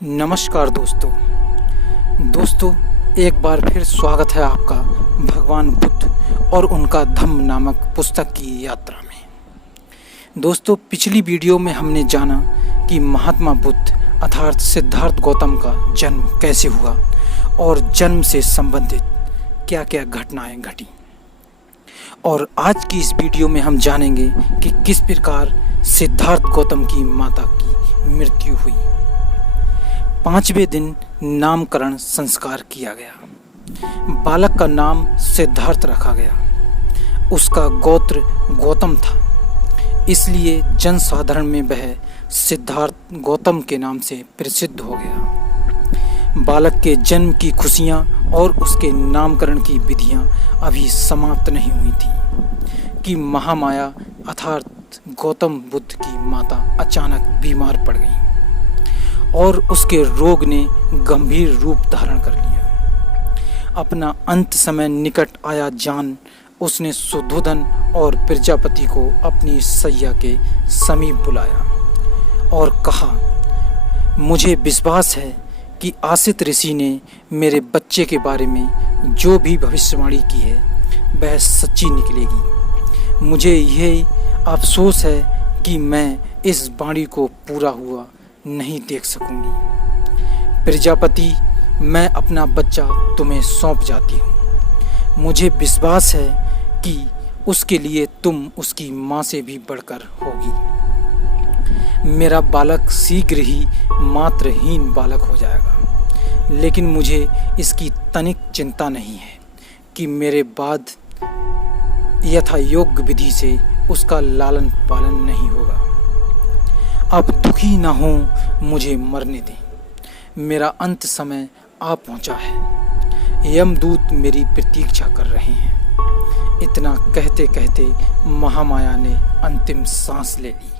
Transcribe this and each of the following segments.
नमस्कार दोस्तों, एक बार फिर स्वागत है आपका भगवान बुद्ध और उनका धम्म नामक पुस्तक की यात्रा में। दोस्तों, पिछली वीडियो में हमने जाना कि महात्मा बुद्ध अर्थात सिद्धार्थ गौतम का जन्म कैसे हुआ और जन्म से संबंधित क्या क्या घटनाएं घटी। और आज की इस वीडियो में हम जानेंगे कि किस प्रकार सिद्धार्थ गौतम की माता की मृत्यु हुई। 5वें दिन नामकरण संस्कार किया गया। बालक का नाम सिद्धार्थ रखा गया। उसका गोत्र गौतम था, इसलिए जनसाधारण में वह सिद्धार्थ गौतम के नाम से प्रसिद्ध हो गया। बालक के जन्म की खुशियां और उसके नामकरण की विधियां अभी समाप्त नहीं हुई थी कि महामाया अर्थात गौतम बुद्ध की माता अचानक बीमार पड़ गई और उसके रोग ने गंभीर रूप धारण कर लिया। अपना अंत समय निकट आया जान उसने शुद्धोधन और प्रजापति को अपनी सैया के समीप बुलाया और कहा, मुझे विश्वास है कि आसित ऋषि ने मेरे बच्चे के बारे में जो भी भविष्यवाणी की है वह सच्ची निकलेगी। मुझे यह अफसोस है कि मैं इस वाणी को पूरा हुआ नहीं देख सकूंगी। प्रजापति, मैं अपना बच्चा तुम्हें सौंप जाती हूँ। मुझे विश्वास है कि उसके लिए तुम उसकी माँ से भी बढ़कर होगी। मेरा बालक शीघ्र ही मातृहीन बालक हो जाएगा, लेकिन मुझे इसकी तनिक चिंता नहीं है कि मेरे बाद यथा योग्य विधि से उसका लालन पालन नहीं होगा। अब दुखी न हो, मुझे मरने दें। मेरा अंत समय आ पहुंचा है। यमदूत मेरी प्रतीक्षा कर रहे हैं। इतना कहते कहते महामाया ने अंतिम सांस ले ली।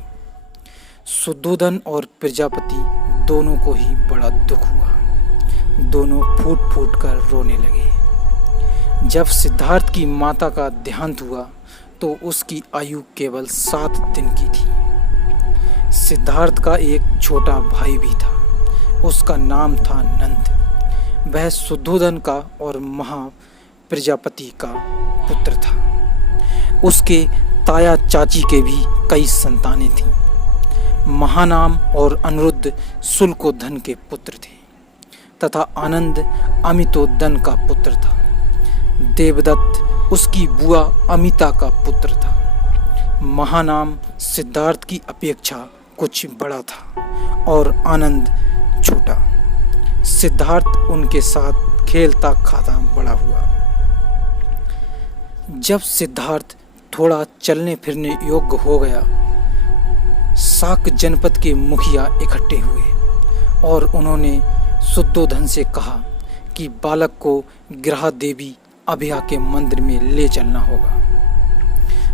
शुद्धोधन और प्रजापति दोनों को ही बड़ा दुख हुआ। दोनों फूट फूट कर रोने लगे। जब सिद्धार्थ की माता का देहांत हुआ तो उसकी आयु केवल 7 दिन की थी। सिद्धार्थ का एक छोटा भाई भी था। उसका नाम था नंद। वह शुद्धोधन का और महा प्रजापति का पुत्र था। उसके ताया चाची के भी कई संतानें थीं। महानाम और अनिरुद्ध शुल्कोधन के पुत्र थे तथा आनंद अमितोदन का पुत्र था। देवदत्त उसकी बुआ अमिता का पुत्र था। महानाम सिद्धार्थ की अपेक्षा कुछ बड़ा था और आनंद छोटा। सिद्धार्थ उनके साथ खेलता खाता बड़ा हुआ। जब सिद्धार्थ थोड़ा चलने फिरने योग्य हो गया, शाक जनपद के मुखिया इकट्ठे हुए और उन्होंने शुद्धोधन से कहा कि बालक को ग्रहा देवी अभया के मंदिर में ले चलना होगा।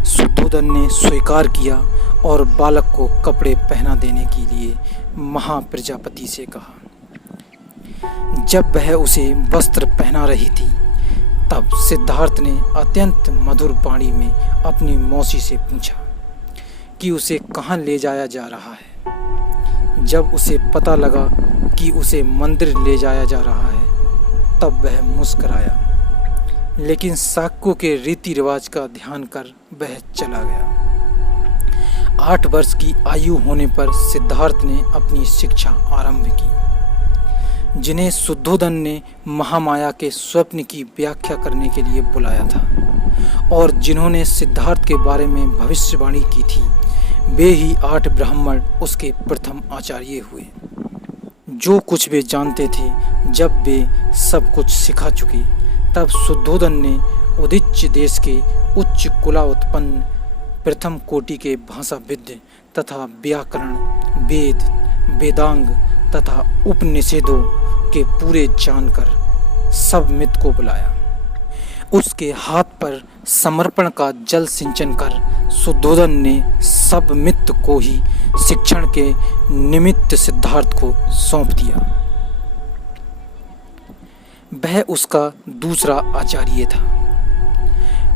शुद्धोधन ने स्वीकार किया और बालक को कपड़े पहना देने के लिए महाप्रजापति से कहा। जब वह उसे वस्त्र पहना रही थी तब सिद्धार्थ ने अत्यंत मधुर वाणी में अपनी मौसी से पूछा कि उसे कहाँ ले जाया जा रहा है। जब उसे पता लगा कि उसे मंदिर ले जाया जा रहा है तब वह मुस्कुराया, लेकिन शाक्यों के रीति रिवाज का ध्यान कर वह चला गया। 8 वर्ष की आयु होने पर सिद्धार्थ ने अपनी शिक्षा आरंभ की, जिन्हें शुद्धोधन ने महामाया के स्वप्न की व्याख्या करने के लिए बुलाया था और जिन्होंने सिद्धार्थ के बारे में भविष्यवाणी की थी वे ही 8 ब्राह्मण उसके प्रथम आचार्य हुए। जो कुछ वे जानते थे, जब वे सब कुछ सिखा चुके तब शुद्धोधन ने उदिच्य देश के उच्च कुला उत्पन्न प्रथम कोटि के भाषाविद तथा व्याकरण, वेद, वेदांग तथा उपनिषेदों के पूरे जानकर सब मित्र को बुलाया। उसके हाथ पर समर्पण का जल सिंचन कर शुद्धोधन ने सब मित्र को ही शिक्षण के निमित्त सिद्धार्थ को सौंप दिया। वह उसका दूसरा आचार्य था।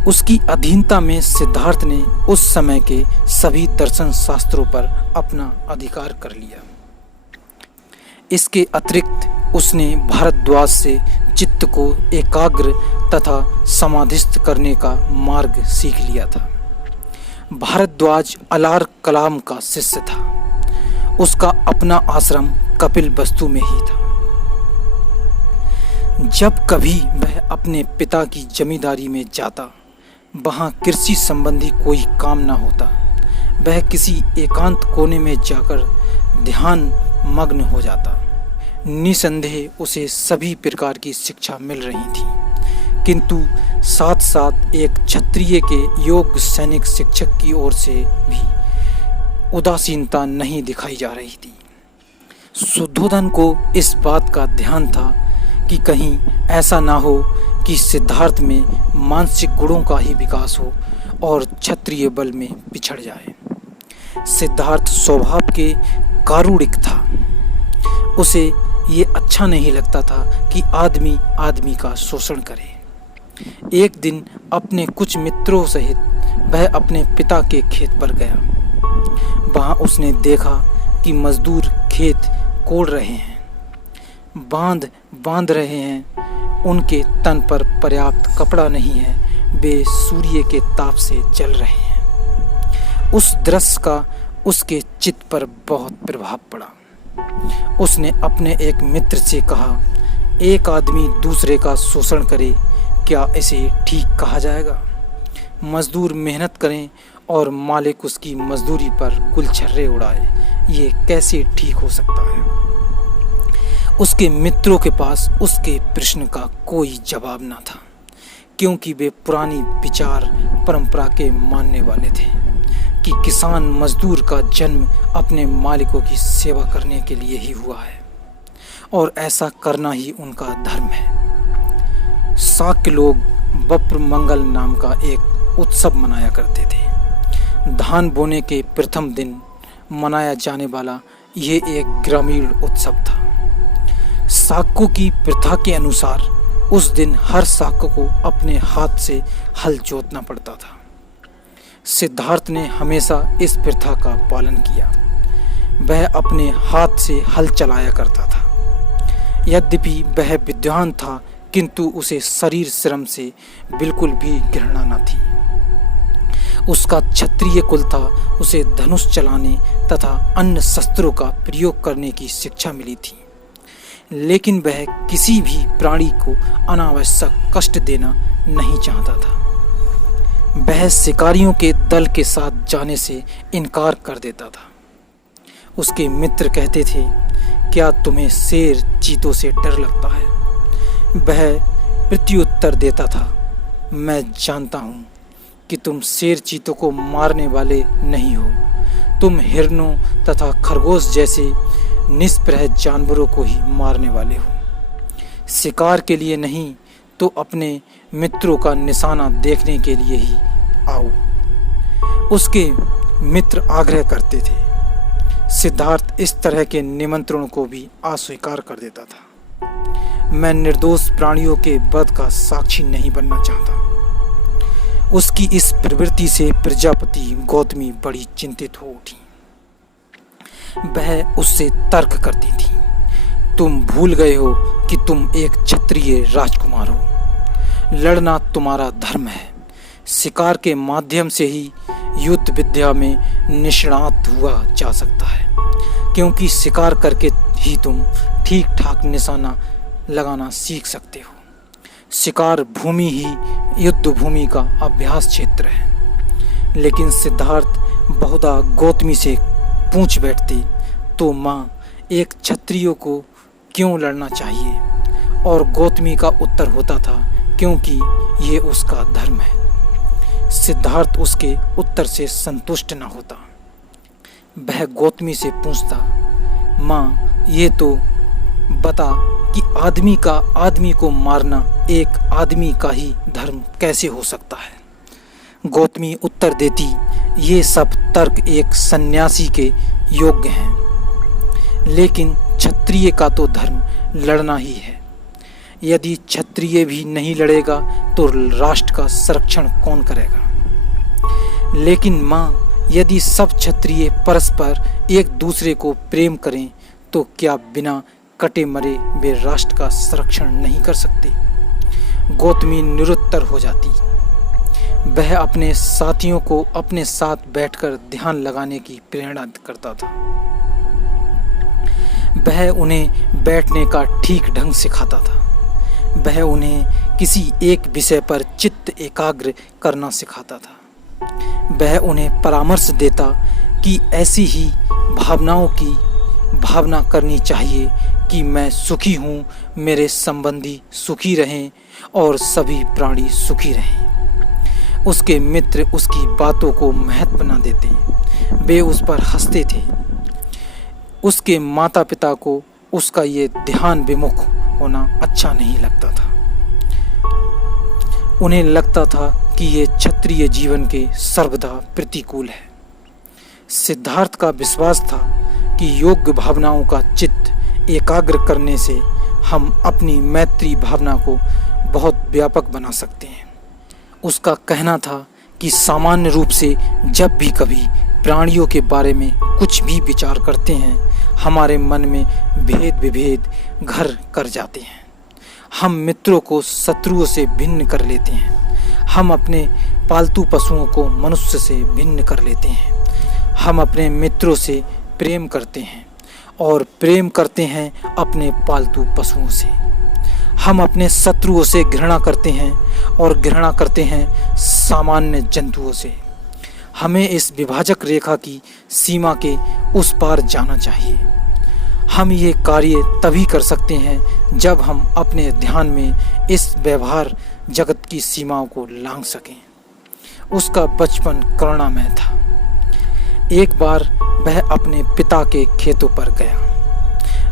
उसकी अधीनता में सिद्धार्थ ने उस समय के सभी दर्शन शास्त्रों पर अपना अधिकार कर लिया। इसके अतिरिक्त उसने भारद्वाज से चित्त को एकाग्र तथा समाधिस्थ करने का मार्ग सीख लिया था। भारद्वाज अलार कलाम का शिष्य था। उसका अपना आश्रम कपिल वस्तु में ही था। जब कभी वह अपने पिता की जमींदारी में जाता, वहाँ कृषि संबंधी कोई काम न होता, वह किसी एकांत कोने में जाकर ध्यान मग्न हो जाता। निसंदेह उसे सभी प्रकार की शिक्षा मिल रही थी, किंतु साथ साथ एक क्षत्रिय के योग्य सैनिक शिक्षक की ओर से भी उदासीनता नहीं दिखाई जा रही थी। शुद्धोधन को इस बात का ध्यान था कि कहीं ऐसा ना हो कि सिद्धार्थ में मानसिक गुणों का ही विकास हो और क्षत्रिय बल में पिछड़ जाए। सिद्धार्थ स्वभाव के कारुणिक था। उसे ये अच्छा नहीं लगता था कि आदमी आदमी का शोषण करे। एक दिन अपने कुछ मित्रों सहित वह अपने पिता के खेत पर गया। वहाँ उसने देखा कि मजदूर खेत कोड़ रहे हैं, बांध रहे हैं। उनके तन पर पर्याप्त कपड़ा नहीं है, वे सूर्य के ताप से जल रहे हैं। उस दृश्य का उसके चित्त पर बहुत प्रभाव पड़ा। उसने अपने एक मित्र से कहा, एक आदमी दूसरे का शोषण करे, क्या इसे ठीक कहा जाएगा? मजदूर मेहनत करें और मालिक उसकी मजदूरी पर गुलछर्रे उड़ाए, ये कैसे ठीक हो सकता है? उसके मित्रों के पास उसके प्रश्न का कोई जवाब न था, क्योंकि वे पुरानी विचार परंपरा के मानने वाले थे कि किसान मजदूर का जन्म अपने मालिकों की सेवा करने के लिए ही हुआ है और ऐसा करना ही उनका धर्म है। शाक्य लोग बप्र मंगल नाम का एक उत्सव मनाया करते थे। धान बोने के प्रथम दिन मनाया जाने वाला ये एक ग्रामीण उत्सव था। शाक्यों की प्रथा के अनुसार उस दिन हर शाक्य को अपने हाथ से हल जोतना पड़ता था। सिद्धार्थ ने हमेशा इस प्रथा का पालन किया। वह अपने हाथ से हल चलाया करता था। यद्यपि वह विद्वान था, किंतु उसे शरीर श्रम से बिल्कुल भी घृणा न थी। उसका क्षत्रिय कुल था। उसे धनुष चलाने तथा अन्य शस्त्रों का प्रयोग करने की शिक्षा मिली थी, लेकिन वह किसी भी प्राणी को अनावश्यक कष्ट देना नहीं चाहता था। वह शिकारियों के दल के साथ जाने से इनकार कर देता था। उसके मित्र कहते थे, क्या तुम्हें शेर चीतों से डर लगता है? वह प्रत्युत्तर देता था, मैं जानता हूँ कि तुम शेर चीतों को मारने वाले नहीं हो। तुम हिरणों तथा खरगोश जैसे निष्प्रह जानवरों को ही मारने वाले हो। शिकार के लिए नहीं तो अपने मित्रों का निशाना देखने के लिए ही आओ। उसके मित्र आग्रह करते थे। सिद्धार्थ इस तरह के निमंत्रणों को भी अस्वीकार कर देता था। मैं निर्दोष प्राणियों के वध का साक्षी नहीं बनना चाहता। उसकी इस प्रवृत्ति से प्रजापति गौतमी बड़ी चिंतित हो उठी। वह उससे तर्क करती थी, तुम भूल गए हो कि तुम एक क्षत्रिय राजकुमार हो। लड़ना तुम्हारा धर्म है। शिकार के माध्यम से ही युद्ध विद्या में निष्णात हुआ जा सकता है, क्योंकि शिकार करके ही तुम ठीक ठाक निशाना लगाना सीख सकते हो। शिकार भूमि ही युद्ध भूमि का अभ्यास क्षेत्र है। लेकिन सिद्धार्थ बहुधा गौतमी से पूछ बैठती, तो माँ, एक क्षत्रिय को क्यों लड़ना चाहिए? और गौतमी का उत्तर होता था, क्योंकि ये उसका धर्म है। सिद्धार्थ उसके उत्तर से संतुष्ट न होता। वह गौतमी से पूछता, माँ, ये तो बता कि आदमी को मारना एक आदमी का ही धर्म कैसे हो सकता है? गौतमी उत्तर देती, ये सब तर्क एक सन्यासी के योग्य हैं, लेकिन क्षत्रिय का तो धर्म लड़ना ही है। यदि क्षत्रिय भी नहीं लड़ेगा तो राष्ट्र का संरक्षण कौन करेगा? लेकिन माँ, यदि सब क्षत्रिय परस्पर एक दूसरे को प्रेम करें तो क्या बिना कटे मरे वे राष्ट्र का संरक्षण नहीं कर सकते। गौतमी निरुत्तर हो जाती। वह अपने साथियों को अपने साथ बैठकर ध्यान लगाने की प्रेरणा करता था। वह उन्हें बैठने का ठीक ढंग सिखाता था। वह उन्हें किसी एक विषय पर चित्त एकाग्र करना सिखाता था। वह उन्हें परामर्श देता कि ऐसी ही भावनाओं की भावना करनी चाहिए कि मैं सुखी हूँ, मेरे संबंधी सुखी रहें और सभी प्राणी सुखी रहें। उसके मित्र उसकी बातों को महत्व न देते, वे उस पर हंसते थे। उसके माता पिता को उसका ये ध्यान विमुख होना अच्छा नहीं लगता था। उन्हें लगता था कि ये क्षत्रिय जीवन के सर्वदा प्रतिकूल है। सिद्धार्थ का विश्वास था कि योग्य भावनाओं का चित्त एकाग्र करने से हम अपनी मैत्री भावना को बहुत व्यापक बना सकते हैं। उसका कहना था कि सामान्य रूप से जब भी कभी प्राणियों के बारे में कुछ भी विचार करते हैं, हमारे मन में भेद विभेद घर कर जाते हैं। हम मित्रों को शत्रुओं से भिन्न कर लेते हैं। हम अपने पालतू पशुओं को मनुष्य से भिन्न कर लेते हैं। हम अपने मित्रों से प्रेम करते हैं और प्रेम करते हैं अपने पालतू पशुओं से। हम अपने शत्रुओं से घृणा करते हैं और घृणा करते हैं सामान्य जंतुओं से। हमें इस विभाजक रेखा की सीमा के उस पार जाना चाहिए। हम ये कार्य तभी कर सकते हैं जब हम अपने ध्यान में इस व्यवहार जगत की सीमाओं को लांघ सकें। उसका बचपन करुणामय था। एक बार वह अपने पिता के खेतों पर गया।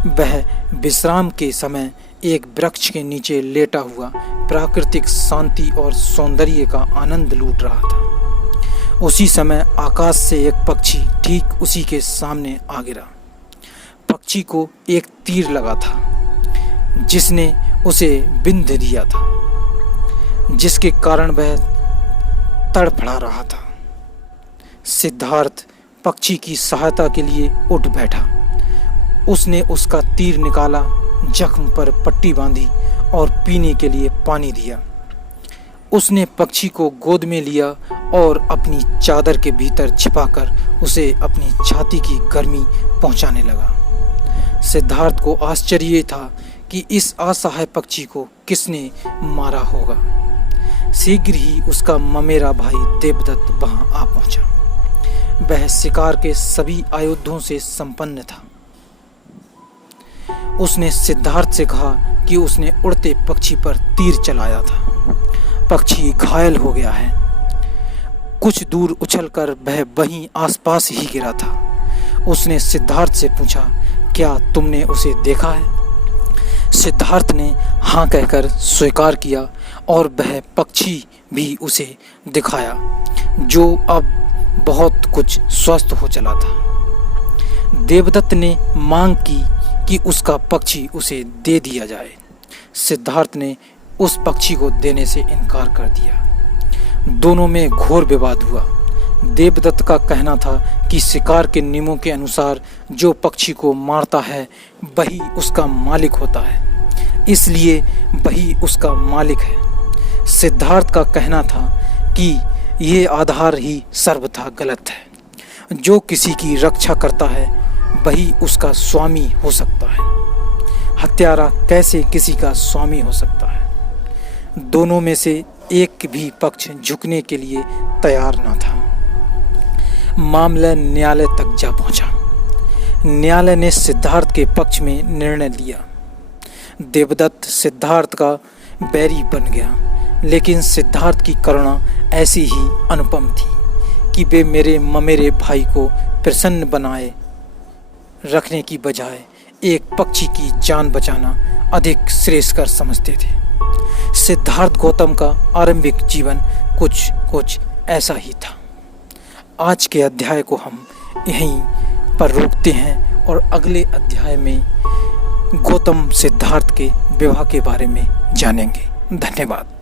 वह विश्राम के समय एक वृक्ष के नीचे लेटा हुआ प्राकृतिक शांति और सौंदर्य का आनंद लूट रहा था। उसी समय आकाश से एक पक्षी ठीक उसी के सामने आ गिरा। पक्षी को एक तीर लगा था जिसने उसे बिंध दिया था, जिसके कारण वह तड़फड़ा रहा था। सिद्धार्थ पक्षी की सहायता के लिए उठ बैठा। उसने उसका तीर निकाला, जख्म पर पट्टी बांधी और पीने के लिए पानी दिया। उसने पक्षी को गोद में लिया और अपनी चादर के भीतर छिपाकर उसे अपनी छाती की गर्मी पहुंचाने लगा। सिद्धार्थ को आश्चर्य था कि इस असहाय पक्षी को किसने मारा होगा। शीघ्र ही उसका ममेरा भाई देवदत्त वहां आ पहुंचा। वह शिकार के सभी आयुधों से संपन्न था। उसने सिद्धार्थ से कहा कि उसने उड़ते पक्षी पर तीर चलाया था। पक्षी घायल हो गया है। कुछ दूर उछलकर वह वहीं आसपास ही गिरा था। उसने सिद्धार्थ से पूछा, क्या तुमने उसे देखा है? सिद्धार्थ ने हाँ कहकर स्वीकार किया और वह पक्षी भी उसे दिखाया, जो अब बहुत कुछ स्वस्थ हो चला था। देवदत्त ने मांग की कि उसका पक्षी उसे दे दिया जाए। सिद्धार्थ ने उस पक्षी को देने से इनकार कर दिया। दोनों में घोर विवाद हुआ। देवदत्त का कहना था कि शिकार के नियमों के अनुसार जो पक्षी को मारता है वही उसका मालिक होता है, इसलिए वही उसका मालिक है। सिद्धार्थ का कहना था कि ये आधार ही सर्वथा गलत है। जो किसी की रक्षा करता है वही उसका स्वामी हो सकता है। हत्यारा कैसे किसी का स्वामी हो सकता है? दोनों में से एक भी पक्ष झुकने के लिए तैयार न था। मामला न्यायालय तक जा पहुंचा। न्यायालय ने सिद्धार्थ के पक्ष में निर्णय लिया। देवदत्त सिद्धार्थ का बैरी बन गया, लेकिन सिद्धार्थ की करुणा ऐसी ही अनुपम थी कि वे मेरे भाई को प्रसन्न बनाए रखने की बजाय एक पक्षी की जान बचाना अधिक श्रेयस्कर समझते थे। सिद्धार्थ गौतम का आरंभिक जीवन कुछ ऐसा ही था। आज के अध्याय को हम यहीं पर रोकते हैं और अगले अध्याय में गौतम सिद्धार्थ के विवाह के बारे में जानेंगे। धन्यवाद।